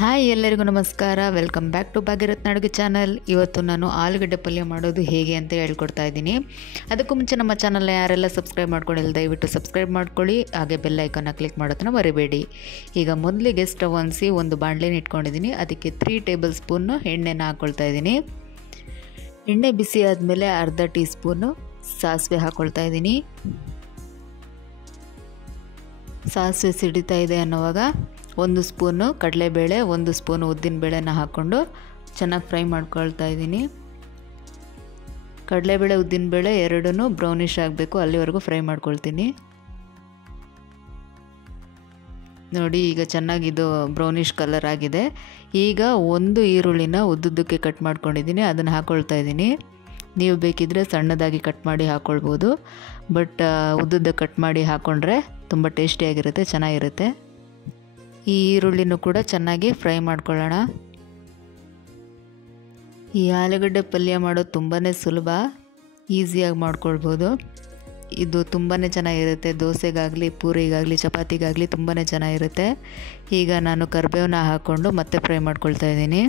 Hi ಎಲ್ಲರಿಗೂ ನಮಸ್ಕಾರ. Welcome back to ಭಾಗ್ಯರತ್ನ ಅಡುಗೆ ಚಾನಲ್. ಇವತ್ತು ನಾನು ಆಲೂಗಡ್ಡೆ ಪಲ್ಯ ಮಾಡೋದು ಹೇಗೆ ಅಂತ ಹೇಳ್ಕೊಡ್ತಾ ಇದ್ದೀನಿ. ಅದಕ್ಕೂ ಮುಂಚೆ ನಮ್ಮ ಚಾನಲ್ನ ಯಾರೆಲ್ಲ ಸಬ್ಸ್ಕ್ರೈಬ್ ಮಾಡ್ಕೊಂಡಿಲ್ಲ ದಯವಿಟ್ಟು ಸಬ್ಸ್ಕ್ರೈಬ್ ಮಾಡ್ಕೊಳ್ಳಿ, ಹಾಗೆ ಬೆಲ್ ಐಕಾನ್ನ ಕ್ಲಿಕ್ ಮಾಡೋದನ್ನ ಮರಿಬೇಡಿ. ಈಗ ಮೊದಲಿಗೆ ಸ್ಟವ್ ಅನಿಸಿ ಒಂದು ಬಾಣಲೆನ ಇಟ್ಕೊಂಡಿದ್ದೀನಿ. ಅದಕ್ಕೆ 3 ಟೇಬಲ್ ಸ್ಪೂನು ಎಣ್ಣೆನ ಹಾಕ್ಕೊಳ್ತಾ ಇದ್ದೀನಿ. ಎಣ್ಣೆ ಬಿಸಿ ಆದಮೇಲೆ ಅರ್ಧ ಟೀ ಸ್ಪೂನು ಸಾಸಿವೆ ಹಾಕ್ಕೊಳ್ತಾ ಇದ್ದೀನಿ. ಸಾಸಿವೆ ಸಿಡಿತಾ ಇದೆ ಅನ್ನೋವಾಗ 1 ಸ್ಪೂನು ಕಡಲೆಬೇಳೆ, 1 ಸ್ಪೂನು ಉದ್ದಿನಬೇಳೆನ ಹಾಕ್ಕೊಂಡು ಚೆನ್ನಾಗಿ ಫ್ರೈ ಮಾಡ್ಕೊಳ್ತಾ ಇದ್ದೀನಿ. ಕಡಲೆಬೇಳೆ ಉದ್ದಿನಬೇಳೆ ಎರಡೂ ಬ್ರೌನಿಷ್ ಆಗಬೇಕು, ಅಲ್ಲಿವರೆಗೂ ಫ್ರೈ ಮಾಡ್ಕೊಳ್ತೀನಿ. ನೋಡಿ, ಈಗ ಚೆನ್ನಾಗಿದು ಬ್ರೌನಿಷ್ ಕಲರ್ ಆಗಿದೆ. ಈಗ 1 ಈರುಳ್ಳಿನ ಉದ್ದುದ್ದಕ್ಕೆ ಕಟ್ ಮಾಡ್ಕೊಂಡಿದ್ದೀನಿ, ಅದನ್ನು ಹಾಕ್ಕೊಳ್ತಾ ಇದ್ದೀನಿ. ನೀವು ಬೇಕಿದ್ದರೆ ಸಣ್ಣದಾಗಿ ಕಟ್ ಮಾಡಿ ಹಾಕ್ಕೊಳ್ಬೋದು, ಬಟ್ ಉದ್ದುದ್ದ ಕಟ್ ಮಾಡಿ ಹಾಕ್ಕೊಂಡ್ರೆ ತುಂಬ ಟೇಸ್ಟಿಯಾಗಿರುತ್ತೆ, ಚೆನ್ನಾಗಿರುತ್ತೆ. ಈ ಈರುಳ್ಳಿನೂ ಕೂಡ ಚೆನ್ನಾಗಿ ಫ್ರೈ ಮಾಡ್ಕೊಳ್ಳೋಣ. ಈ ಆಲೂಗಡ್ಡೆ ಪಲ್ಯ ಮಾಡೋದು ತುಂಬಾ ಸುಲಭ, ಈಸಿಯಾಗಿ ಮಾಡ್ಕೊಳ್ಬೋದು. ಇದು ತುಂಬಾ ಚೆನ್ನಾಗಿರುತ್ತೆ, ದೋಸೆಗಾಗಲಿ ಪೂರಿಗಾಗಲಿ ಚಪಾತಿಗಾಗಲಿ ತುಂಬಾ ಚೆನ್ನಾಗಿರುತ್ತೆ. ಈಗ ನಾನು ಕರಿಬೇವನ್ನ ಹಾಕ್ಕೊಂಡು ಮತ್ತೆ ಫ್ರೈ ಮಾಡ್ಕೊಳ್ತಾ ಇದ್ದೀನಿ.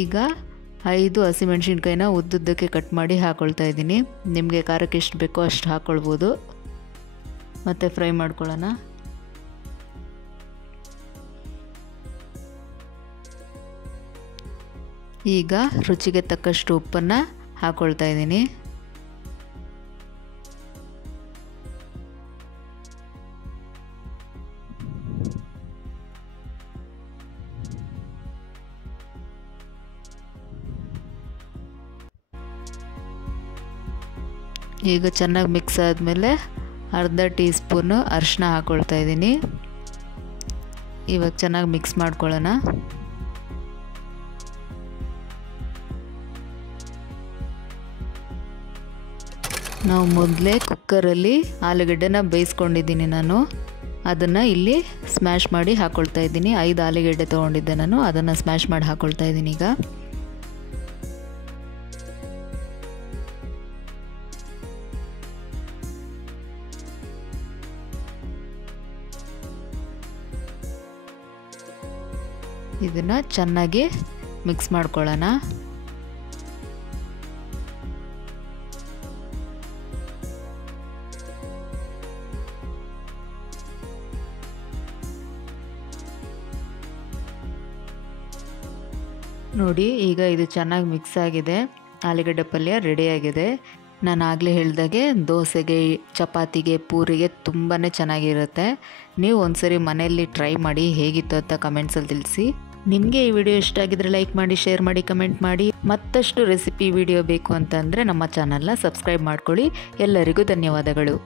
ಈಗ 5 ಹಸಿಮೆಣಸಿನ್ಕಾಯಿನ ಉದ್ದುದ್ದಕ್ಕೆ ಕಟ್ ಮಾಡಿ ಹಾಕ್ಕೊಳ್ತಾ ಇದ್ದೀನಿ. ನಿಮಗೆ ಖಾರಕ್ಕೆ ಎಷ್ಟು ಬೇಕೋ ಅಷ್ಟು ಹಾಕ್ಕೊಳ್ಬೋದು. ಮತ್ತು ಫ್ರೈ ಮಾಡ್ಕೊಳ್ಳೋಣ. ಈಗ ರುಚಿಗೆ ತಕ್ಕಷ್ಟು ಉಪ್ಪನ್ನು ಹಾಕ್ಕೊಳ್ತಾ ಇದ್ದೀನಿ. ಈಗ ಚೆನ್ನಾಗಿ ಮಿಕ್ಸ್ ಆದಮೇಲೆ ಅರ್ಧ ಟೀ ಸ್ಪೂನು ಅರಿಶಿನ ಹಾಕ್ಕೊಳ್ತಾ ಇದ್ದೀನಿ. ಇವಾಗ ಚೆನ್ನಾಗಿ ಮಿಕ್ಸ್ ಮಾಡ್ಕೊಳ್ಳೋಣ. ನಾವು ಮೊದಲೇ ಕುಕ್ಕರಲ್ಲಿ ಆಲೂಗಡ್ಡೆನ ಬೇಯಿಸ್ಕೊಂಡಿದ್ದೀನಿ ನಾನು. ಅದನ್ನು ಇಲ್ಲಿ ಸ್ಮ್ಯಾಶ್ ಮಾಡಿ ಹಾಕ್ಕೊಳ್ತಾ ಇದ್ದೀನಿ. 5 ಆಲೂಗಡ್ಡೆ ತೊಗೊಂಡಿದ್ದೆ ನಾನು, ಅದನ್ನು ಸ್ಮ್ಯಾಶ್ ಮಾಡಿ ಹಾಕ್ಕೊಳ್ತಾ ಇದ್ದೀನಿ. ಈಗ ಇದನ್ನು ಚೆನ್ನಾಗಿ ಮಿಕ್ಸ್ ಮಾಡ್ಕೊಳ್ಳೋಣ. ನೋಡಿ, ಈಗ ಇದು ಚೆನ್ನಾಗಿ ಮಿಕ್ಸ್ ಆಗಿದೆ. ಆಲೂಗಡ್ಡೆ ಪಲ್ಯ ರೆಡಿಯಾಗಿದೆ. ನಾನು ಆಗಲೇ ಹೇಳಿದಾಗೆ ದೋಸೆಗೆ, ಚಪಾತಿಗೆ, ಪೂರಿಗೆ ತುಂಬಾ ಚೆನ್ನಾಗಿರುತ್ತೆ. ನೀವು ಒಂದ್ಸರಿ ಮನೆಯಲ್ಲಿ ಟ್ರೈ ಮಾಡಿ, ಹೇಗಿತ್ತು ಅಂತ ಕಮೆಂಟ್ಸಲ್ಲಿ ತಿಳಿಸಿ. ನಿಮಗೆ ಈ ವಿಡಿಯೋ ಇಷ್ಟ ಆಗಿದ್ರೆ ಲೈಕ್ ಮಾಡಿ, ಶೇರ್ ಮಾಡಿ, ಕಮೆಂಟ್ ಮಾಡಿ. ಮತ್ತಷ್ಟು ರೆಸಿಪಿ ವಿಡಿಯೋ ಬೇಕು ಅಂತಂದರೆ ನಮ್ಮ ಚಾನಲ್ನ ಸಬ್ಸ್ಕ್ರೈಬ್ ಮಾಡ್ಕೊಳ್ಳಿ. ಎಲ್ಲರಿಗೂ ಧನ್ಯವಾದಗಳು.